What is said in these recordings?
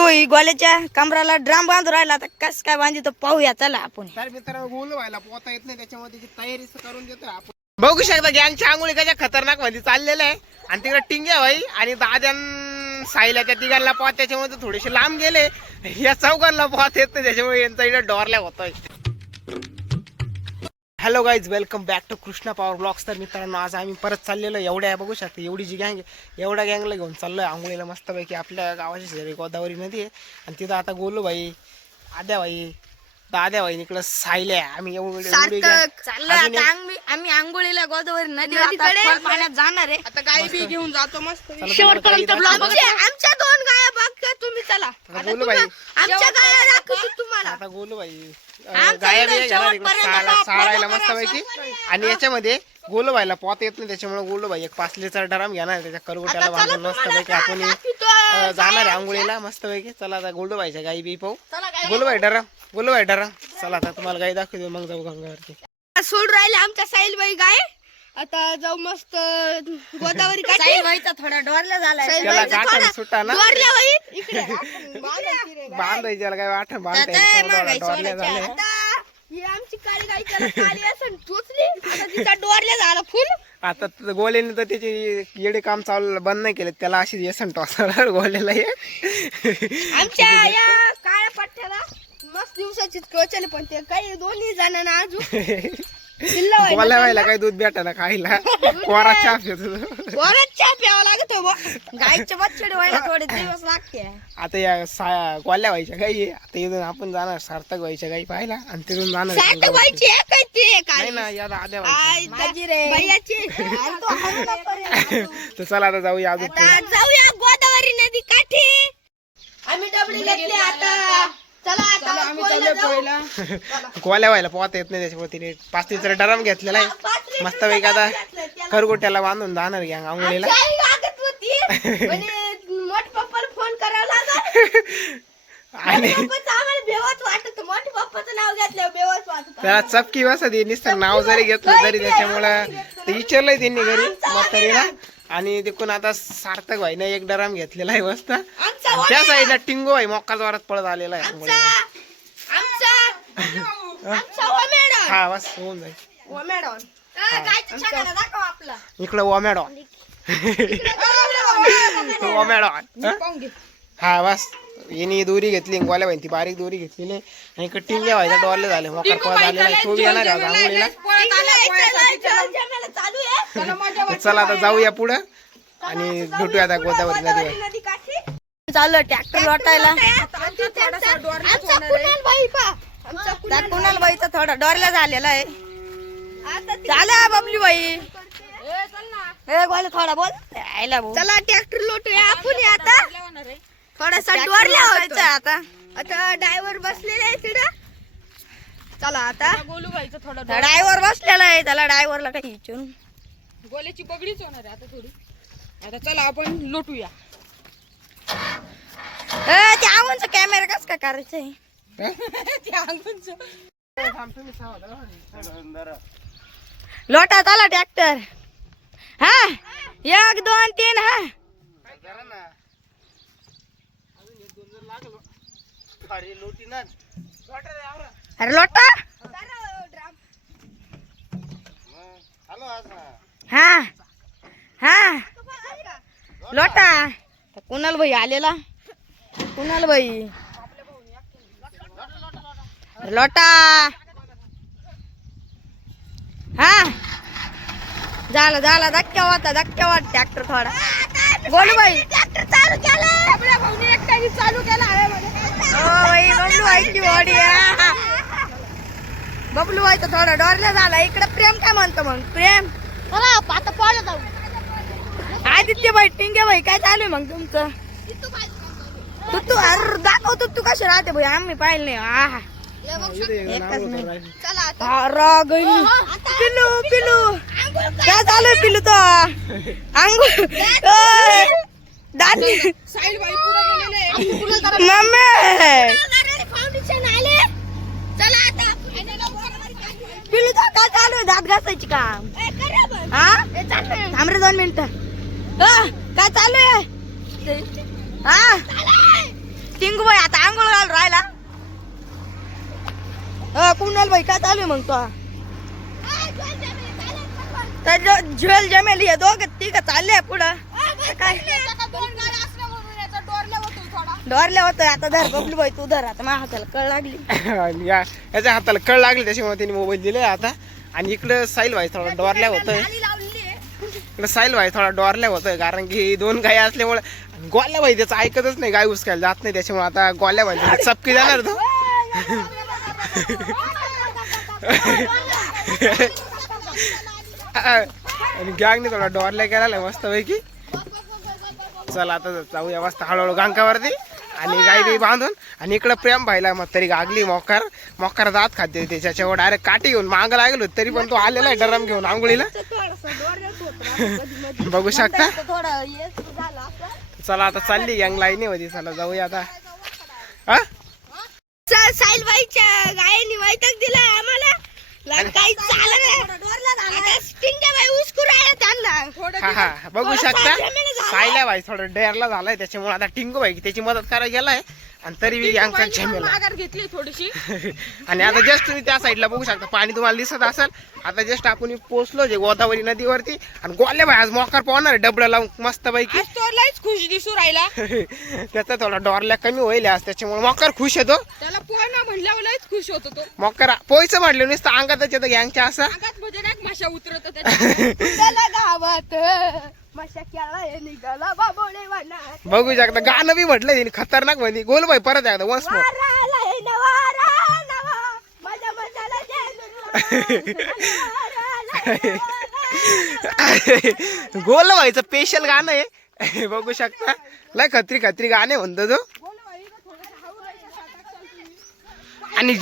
पिलू ही गोल्याच्या कमराला ड्राम बांधून राहिला, आता कस काय बांधी तो पाहूया चला आपण. तर मित्रांनो गोल व्हायला पोहता येत नाही, त्याच्यामुळे त्याची तयारी करून देतोय आपण. बघू शकता गँगच्या आंघोळी कशा खतरनाक मध्ये चाललेल्या आहे. आणि तिकडे टिंग्या भाई आणि दाद्यान साईला त्या तिघांना पोहत त्याच्यामुळे थोडेसे लांब गेले. या चौघांना पोहत येत नाही, त्याच्यामुळे यांचा इकडे डोरल्या होतोय. Hello guys, welcome back to Krishna power blogs. तर मित्रांनो आज आम्ही परत चाललेलो एवढ्या बघू शकता एवढी जी गँग आहे, एवढ्या गँगला घेऊन चाललोय आंघोळीला मस्तपैकी. आपल्या गावाची शेजारी गोदावरी नदी आहे आणि तिथं आता गोलूबाई, आद्याबाई, दाद्याबाई इकडं सायल्या आम्ही चाललोय आता आम्ही आंघोळीला गोदावरी नदीकडे पाण्यात जाणार आहे. आता गाय बी घेऊन जातो मस्त शेवटपर्यंत. आमच्या 2 गाया बघ तुम्ही, चला गोलूबाई आमच्या गाया दाखवतो तुम्हाला. आता गोलूबाई गाया बी साळायला मस्तपैकी. आणि याच्यामध्ये गोलूबाईला पोहता येत नाही, त्याच्यामुळे गोलूबाई एक 5 लिटर ड्रम घेणार, त्याच्या करगोट्याला बांधून मस्तपैकी आपण जाणार आहे आंघोळीला मस्तपैकी. चला आता गोलूबाईच्या गाई बी पाहू. गोलूबाई डरा चला आता तुम्हाला गाई दाखवतो, मग जाऊ गंगावरती. सोड राहिले आमच्या साईलबाई गाय. आता जाऊ मस्त गोदावरी काठी. साईलबाईचा थोडा डोरला झाला, त्याला गाठण सुटा ना डोरल्या बाई इकडे बांधायची, त्याला काय वाटण बांधायचं झाले. ही आमची काळी गाय, त्याला काळी असं टोचली, आता तिचा डोरल्या झाला फुल. आता गोल्याने तर त्याचे येडे काम चालू बंद नाही केले, त्याला अशी येसन टॉसर गोल्याला. आमच्या या काळ्या पठ्ठ्याला मस्त दिवसाची टोचले, पण ते काही दोन्ही जणांना अजून गोल्या व्हायला काही दूध भेटा ना खायला, कोरा चहा पितो. चहा प्यावा लागतो, गायचे बच्चे व्हायला थोडे दिवस लागते. आता या गोल्या व्हायच्या गाई आहे, आता इथून आपण जाणार सार्थक व्हायच्या गाई पाहायला आणि तिथून जाणार नाही ना या आद्या तर चला आता जाऊया अजून जाऊया गोदावरी नदी काठी. आम्ही डबडी घेतली आता. चला गोल्या व्हायला पोहता येत नाही, त्याच्यामुळे तिने 5 लिटर ड्रम घेतलेला आहे मस्तपैकी. आता खरगोट्याला बांधून जाणार गँग आंघोळीला. फोन करावा लागला आणि त्याला चपकी बसत नुसतं नाव जरी घेतलं तरी, त्याच्यामुळं ते विचारलंय त्यांनी घरी म्हातारीला. आणि तिकडून आता सार्थक भाई ना एक ड्रम घेतलेला आहे मस्त. त्या साईडला टिंगो भाई मोक्का जोरात पळत आलेला आहे. हा बस होऊन जाईल इकडं ओमॅडॉन ओमॅडॉन. हा बस यांनी दोरी घेतली गोल्या बाई, ती बारीक दोरी घेतलेली आणि इकडे टिंग्या व्हायचा डोरले झाले, मोकार पळत आलेला आहे. तो येणार आहे आंघोळीला. चला आता जाऊया पुढं आणि भेटूया आता गोदावरी नदीवर. चालू ट्रॅक्टर लोटायला. कुणाल बाईचा थोडा डोरला झालेला आहे. झाला बबली बाई थोडा बोल. चला ट्रॅक्टर लोटूया आपण आता. थोडासा डोरला व्हायचा आता. आता ड्रायव्हर बसलेला आहे तिकडं. चला आता गोलूबाईचा थोडा ड्रायव्हर बसलेला आहे, त्याला ड्रायव्हरला काही विचारून गोल्याची पगडीच होणार आहे आता थोडी. आता चला आपण लोटूया. ते आंगूनचा कॅमेरा कस काय करायचंय? लोटा चला ट्रॅक्टर. हा 1 2 3 हा अरे लोटा हा हा लोटा. कुणाल भाई आलेला. कुणाल भाई लोटा. हा झाला धक्क्या होता ट्रॅक्टर थोडा. बोलू भाई ट्रॅक्टर चालू केला, चालू केला. बबलू भाईची बॉडी. बबलू भाई तर थोडा डोरला झाला. इकडे प्रेम काय म्हणतो मग? प्रेम आता पळत जाऊ. आदित्य भाई, टिंगे भाई काय चालू आहे मग तुमचं? तू अरे दाखवतो तू कशी राहते भाई, आम्ही पाहिलं नाही. एकच नाही. पिलू काय चालू आहे पिलू तो अंघोळ दादी मम्मी पिलू तो काय चालू आहे? दात घासायची काम. हा थांब रे 2 मिनिटं. काय चालू आहे? हा टिंगू भाई आता आंघोळ घाल राहिला. कुणाल भाई काय चालू आहे मग तो? तर झोल जमेल हे दोघं तिघं चालले पुढं. काय डोरल्या होतोय आता. धर बबलू भाई तू धर. आता माझ्या हाताला कळ लागली. याच्या हाताला कळ लागली त्याच्यामुळे त्यांनी मोबाईल दिले आता. आणि इकडं साहिल भाई थोडा डोरल्या होतोय. इकडं साहिल भाई थोडा डोरल्या होतोय कारण की 2 गाय असल्यामुळे. गोल्या भाई त्याचं ऐकतच नाही, गाय उचकायला जात नाही त्याच्यामुळे आता गोल्या भाई चपकी जाणार तो. आणि गॅंगने थोडा डोरल्या केला मस्त पैकी. चला आता जाऊया मस्त हळूहळू गांकावरती आणि गाई बी बांधून. आणि इकडं प्रेम भाईला मग तरी गागली मोकार जात खाते त्याच्यावर डायरेक्ट काठी घेऊन मागं लागलो तरी पण तो आलेला आहे डरम घेऊन आंघोळीला. बघू शकता. चला आता चालली गँग लाईनी होती. चला जाऊया आता. साहिल भाईच्या गायनी वैताग दिला आम्हाला. काही चाललं हा बघू शकता. सायला भाई थोडा डेअरला झालाय त्याच्यामुळे आता टिंगू भाई त्याची मदत करायला गेलाय. आणि तरी बी गँगचा झमेला घेतली थोडीशी. आणि आता जस्ट तुम्ही त्या साईडला बघू शकता पाणी तुम्हाला दिसत असेल. आता जस्ट आपण पोहोचलो जे गोदावरी नदीवरती. आणि गोल्या भाई आज मोकार पाहणार डबडं लावून मस्त पैकी. खुश दिसू राहिला. त्याचा थोडा डोरल्या कमी होईल आज त्याच्यामुळे मोकार खुश येतो. त्याला पोहणं म्हणल्यावर लयच खुश होतो तो. मोकार पोहायचं म्हटलं नुसतं अंगातच येतं गँगच्या असं. म्हणजे काय माशा उतरत त्याला गावात माशा खेळायला निघाला बाबोळे वनात. बघू शकता गाणं बी म्हटलं तिने खतरनाक मध्ये. गोल भाई परत एकदा वन्स मोर. गोल भाईचं स्पेशल गाणं आहे. बघू शकता लय खत्री गाणे म्हणतो तो. आणि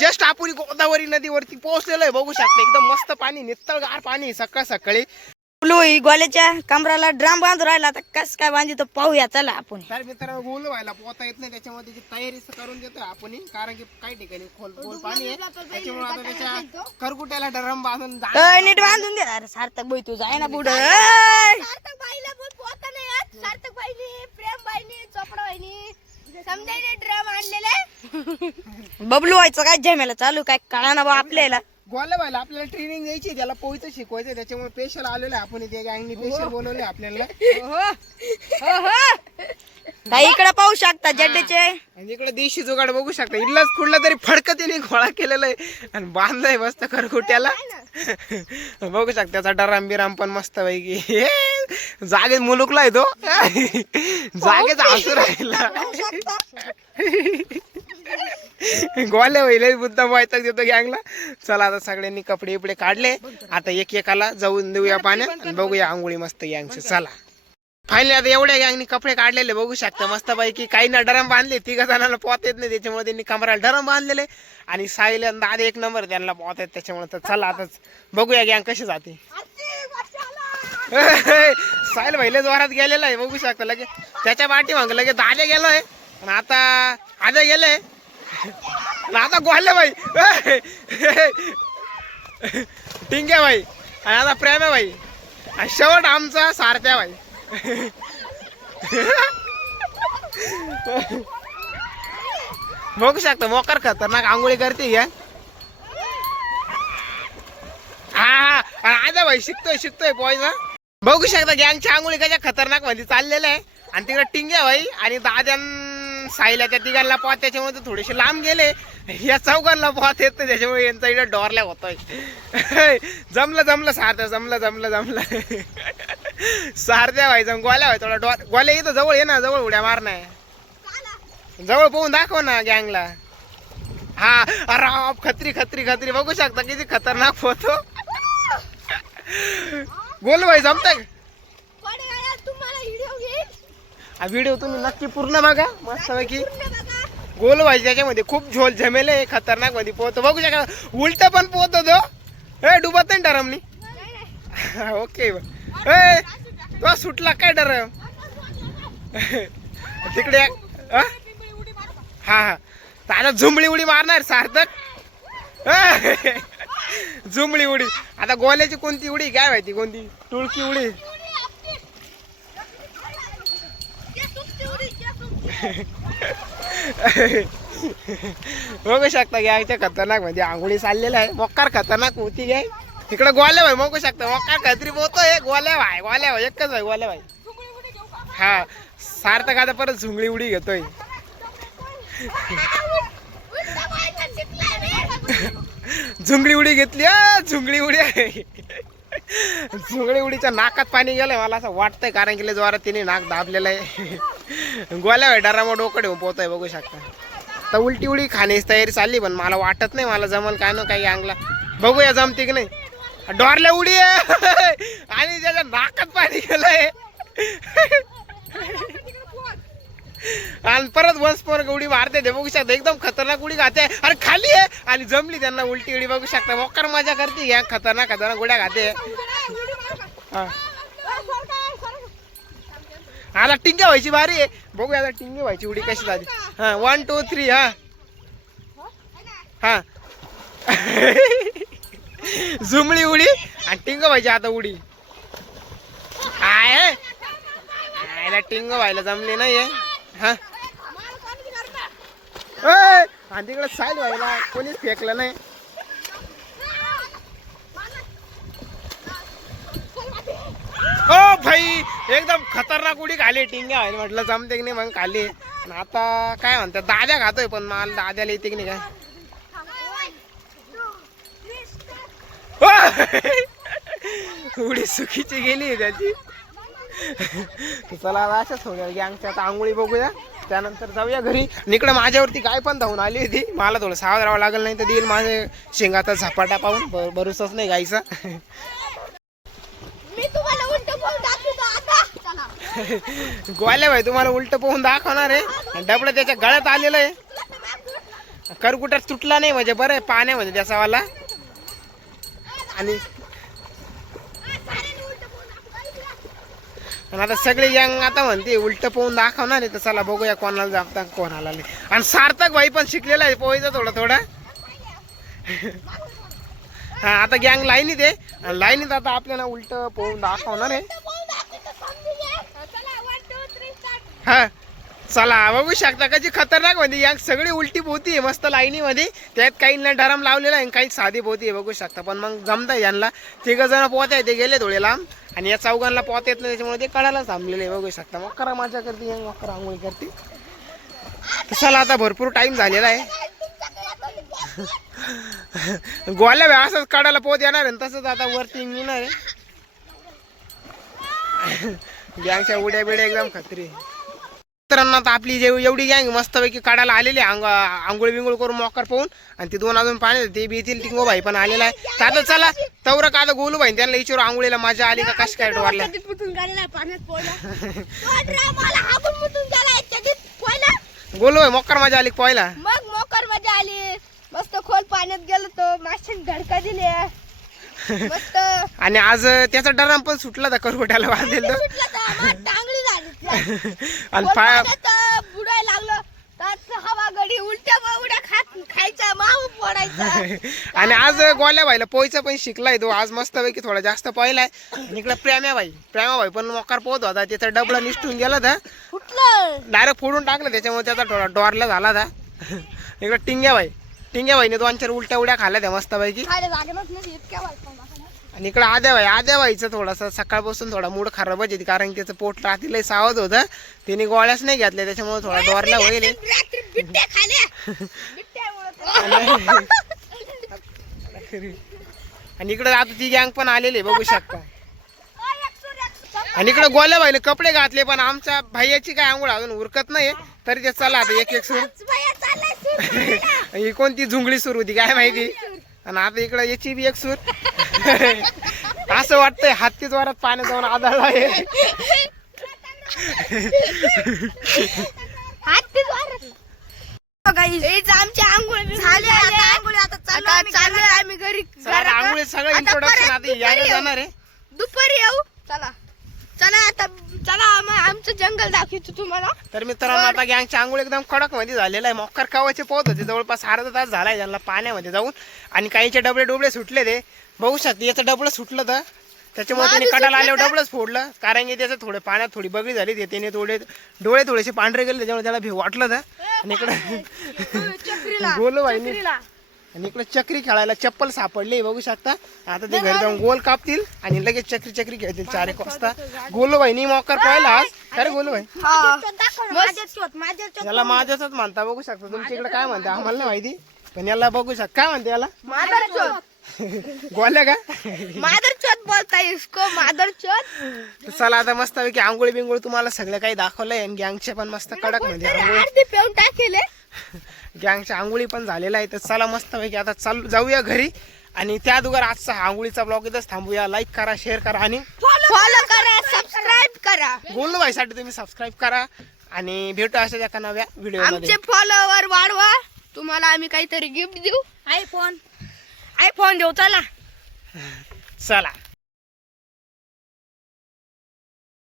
जस्ट आपण गोदावरी नदीवरती पोहोचलेलो आहे. बघू शकता एकदम मस्त पाणी, नित्तळगार पाणी सकाळी. गोल्याच्या कमराला ड्राम बांधून राहिला. आता कस काय बांधी तो पाहूया. चला आपण. तर मित्रांनो गोल व्हायला पोहता येत नाही त्याच्यामुळे त्याची तयारी करून देतोय आपण. कारण की काही ठिकाणी खोल पाणी आहे त्याच्यामुळे आता त्याच्या करकुट्याला ड्रम बांधून नीट बांधून दे. अरे सार्थक भाई तू जाय ना पुढे. सार्थक बाईला पण पोहता नाही येत. सार्थक बाईनी, प्रेम बाईनी, चोपडा बाईनी समजायला ड्रम आणलेले. बबलू व्हायचं काय झमेला चालू काय कळा ना बा आपल्याला. गोल्या भाईला आपल्याला ट्रेनिंग द्यायची, त्याला पोहायचं शिकवायचं त्याच्यामुळे स्पेशल आलेलं आहे आपण. त्या गँगनी स्पेशल बोलवले आपल्याला. काही इकडे पाहू शकता जड्डेचे. आणि इकडे देशी जुगाड बघू शकता. इल्लाच कुठला तरी फडकं तिने गोळा केलेला आहे आणि बांधलाय मस्त करकुट्याला. बघू शकता त्याचा डराम बिराम पण मस्त पैकी. जागेत मुलुकलाय तो. जागेत हसू राहिला. गोल्या भाईला मुद्दा माहिती देतो गँगला. चला आता सगळ्यांनी कपडे बिपडे काढले. आता एकाला जाऊन देऊया पाण्यात आणि बघूया आंघोळी मस्त गँगची. चला फायनली आता एवढ्या गँगनी कपडे काढलेले बघू शकता मस्त पैकी. काही ना डरम बांधले. 3 जणांना पोहता येत नाही त्याच्यामुळे त्यांनी कमराला डरम बांधलेले. आणि साहिल आणि दादा 1 नंबर त्यांना पोहता येत त्याच्यामुळे. तर चला आता बघूया गँग कशी जाते. साहिल भाईला जोरात गेलेला आहे बघू शकता. लगे त्याच्या पाठी माग लगे दादा गेलोय आणि आता आद्या गेले. आता गोल्या भाई, टिंग्या भाई आणि आता प्रेम भाई आणि शेवट आमचा सारथ्या भाई. बघू शकता मोकार खतरनाक आंघोळी करते घ्या. हा आद्या भाई शिकतोय पोहायचा. बघू शकता गँगच्या आंघोळी कशा खतरनाक मध्ये चाललेलं आहे. आणि तिकडे टिंग्या भाई आणि दाद्यान साईला त्या 3घांना पोहत त्याच्यामुळे थोडेसे लांब गेले. या 4घांना पोहत येत नाही त्याच्यामुळे यांचा इकडे डोरल्या होतोय. जमलं सारथ्या जमलं. सारथ्या व्हायचं गोल्या व्हाय थोडा डोर. गोल्या इथं जवळ ये ना, जवळ उड्या मार नाही. जवळ पोहून दाखव ना गँगला. हा अरे खत्री बघू शकता किती खतरनाक पोहतो. गोल भाई जमतंय. हा व्हिडिओ तुम्ही नक्की पूर्ण बघा मस्त पैकी. गोल भाई त्याच्यामध्ये खूप झोल झमेले खतरनाक मध्ये पोहतो. बघू शकता उलट पण पोहतो तो. डुबत नाही डरमनी. ओके तो सुटला काय डरम तिकडे. हा आता झुंबळी उडी मारणार सार्थक. झुंबळी उडी. आता गोल्याची कोणती उडी काय माहिती कोणती. टुळकी उडी. बघू शकता गॅंगच्या खतरनाक म्हणजे आंघोळी चाललेला आहे. मोकार खतरनाक होती गॅंग. इकडे गोल्या भाई बघू शकता मोकार खत्री बोलतोय. गोल्या भाई एकच भाई गोल्या भाई. हा सार्थक आता परत झुंगळी उडी घेतोय. झुंगळी उडी घेतली. झुंगळी उडी आहे. झुंगळी उडीच्या नाकात पाणी गेलंय मला असं वाटतंय, कारण की जोरात तिने नाक दाबलेलं आहे. गोल्या भाई डरामो डोकं ठेवून पोहतोय बघू शकता. तर उलटी उडी खाण्याची तयारी चालली, पण मला वाटत नाही मला जमल काय ना काही अंगला. बघूया जमते की नाही. डोरल्या उडी आहे आणि त्याच्या नाकात पाणी गेलंय. आणि परत वंसपोर उडी मारते ते बघू शकता. एकदम खतरनाक उडी खाते. अरे खाली आहे आणि जमली त्यांना उलटी उडी बघू शकता. मोकार मजा करते या खतरनाक उड्या खाते. आता टिंग्या व्हायची बारी आहे. बघूया आता टिंगी व्हायची उडी कशी झाली. हा 1 2 3 हा हा झुमळी उडी आणि टिंग व्हायची आता उडी आहे. टिंग व्हायला जमली नाहीये. हा आणि तिकडे साईड व्हायला कोणीच फेकलं नाही. ओ भाई एकदम खतरनाक उडी खाली. टिंग्या व्हायला म्हटलं जमते की नाही मग खाली. आता काय म्हणतात दाद्या खातोय, पण मला दाद्याला येते की नाही काय. उडी चुकीची गेली त्याची. चला अशाच होणार गॅंगच्या आता आंघोळी बघूया, त्यानंतर जाऊया घरी. इकडे माझ्यावरती गाय पण धावून आली होती. मला थोडं सावध राहावं लागेल, नाही तर देईल माझे शेंगाचा झपाटा पाहून. भरोसाच नाही गायचा. गोल्या भाई तुम्हाला उलट पोहून दाखवणार आहे. डबडं त्याच्या गळ्यात आलेलं आहे. करकुटर तुटला नाही म्हणजे बरं आहे पाण्यामध्ये त्याचा वाला. आणि आता सगळे गँग आता म्हणते उलट पोहून दाखवणार आहे. तर चला बघूया कोणाला जमता कोणाला नाही. आणि सार्थक भाई पण शिकलेला आहे पोहायचं थोडं. हा आता गँग लाईनीत आहे. लाईनीत आता आपल्याला उलट पोहून दाखवणार आहे. हा चला बघू शकता कशी खतरनाक म्हणजे गँग सगळी उलटी पोहती मस्त लाईनीमध्ये. त्यात काहींना डरम लावलेला आहे, काही साधी पोहती आहे बघू शकता. पण मग जमता यांना. 3 जण पोहत आहे ते गेले थोडे लांब, आणि या 4घांना पोहता येत नाही त्याच्यामुळे ते कडाला थांबलेले बघू शकता. मकरा मजा करते गँग, मकरा आंघोळी करते. चला आता भरपूर टाइम झालेला आहे. गोल्या व्या असंच कडाला पोहत येणार आहे, तसंच आता वरती येणार आहे. गँगच्या उड्या बिड्या एकदम खत्री. मित्रांनो आता आपली एवढी गँग मस्तपैकी काढायला आलेली आंघोळ बिंगोळ करून मोकर पाहून. आणि ते 2 अजून पाणी ते बी येतील. टिंगो भाई पण आलेला आहे. आता चला तवर का आता गोलू भाई त्यांना विचारू आंघोळीला मजा आली का कशी काय डोरला. गोलू भाई मोकर मजा आली पोहायला. मग मोकर मजा आली. मस्त खोल पाण्यात गेलो तो. माशांनी धडका दिले मस्त. आणि आज त्याचा डराम पण सुटला तर करवट्याला बांधेल तो. आणि बुडायला लागलं तर हवा गडी उलट्या उड्या खायच्या माऊ पडायचा. आणि आज गोल्या भाईला पोहायचं पण शिकलाय तो. आज मस्तपैकी थोडा जास्त पोहायलाय. आणि इकडे प्रेम्या भाई पण मोकार पोहत होता. त्याचा डबडा निसटून गेला था, फुटलं डायरेक्ट फोडून टाकलं. त्याच्यामुळे त्याचा थोडा डोरला झाला था. इकडे टिंग्या भाईने 2-4 उलट्या उड्या खाल्ल्या त्या मस्तपैकी. आणि इकडे आद्या भाईचं थोडासा सकाळपासून थोडा मूड खराबच येते, कारण त्याचं पोट रात्रीला सावध होतं. त्याने गोळ्याच नाही घेतल्या त्याच्यामुळे थोडा डोरला होईल. आणि इकडे आता ती गँग पण आलेली बघू शकता. आणि इकडे गोल्या भाईने कपडे घातले, पण आमच्या भाईयाची काय आंघोळ अजून उरकत नाही. तरी ते चला आता एक सूर. ही कोणती झुंगळी सुरू होती काय माहिती. आणि आता इकडे याची बी एक सूर. असं वाटतंय हत्ती जोरात पाण्यात जाऊन आदळला आहे. आम्ही घरी आंघोळी सगळं इंट्रोडक्शन आता यायला जाणार आहे. दुपारी येऊ. चला आता चला आमचं जंगल दाखवतो तुम्हाला. तर मित्रांनो आता गँगच्या आंघोळ एकदम कडक मध्ये झालेला आहे. मोकर कावाचे पोहत होते जवळपास अर्धा तास झालाय त्यांना पाण्यामध्ये जाऊन. आणि काहीचे डबडे सुटले ते बघू शकते. याचं डबडं सुटलं तर त्याच्यामुळे त्याने कडाला आल्यावर डबलच फोडलं, कारण की त्याचं थोडं पाण्यात थोडी बगडी झाली, त्याने डोळे थोडेसे पांढरे गेले, त्याच्यामुळे त्याला भेव वाटलं तर. आणि इकडं गोलूबाईनी आणि इकडे चक्री खेळायला चप्पल सापडली बघू शकता. आता ते घरी जाऊन गोल कापतील आणि लगेच चक्री खेळतील 4 वाजता. गोलूबाईनी मोकर पाहिला आज. अरे गोलूबाई याला माझ्याच म्हणता बघू शकता. तुमच्या इकडे काय म्हणता आम्हाला नाही माहिती, पण याला बघू शकता काय म्हणते याला गोल्या का मादरचोद बोलता इसको मादरचोद. चला आता मस्त पैकी आंघोळी बिंगोळी तुम्हाला सगळं काही दाखवलंय आणि गँगचे पण मस्त कडक म्हणजे अर्धी पिऊन टाकेले. गँगच्या आंघोळी पण झालेला आहे. तर चला मस्त पैकी आता चालू जाऊया घरी आणि त्या दुगर आजचा आंघोळीचा ब्लॉग इथंच थांबूया. लाईक करा, शेअर करा आणि फॉलो करा, सबस्क्राईब करा. गोलूबाईसाठी तुम्ही सबस्क्राईब करा आणि भेटू अशा एका नव्या व्हिडिओ आमचे फॉलोवर वाढवा, तुम्हाला आम्ही काहीतरी गिफ्ट देऊ. आयफोन देऊ. चला चला.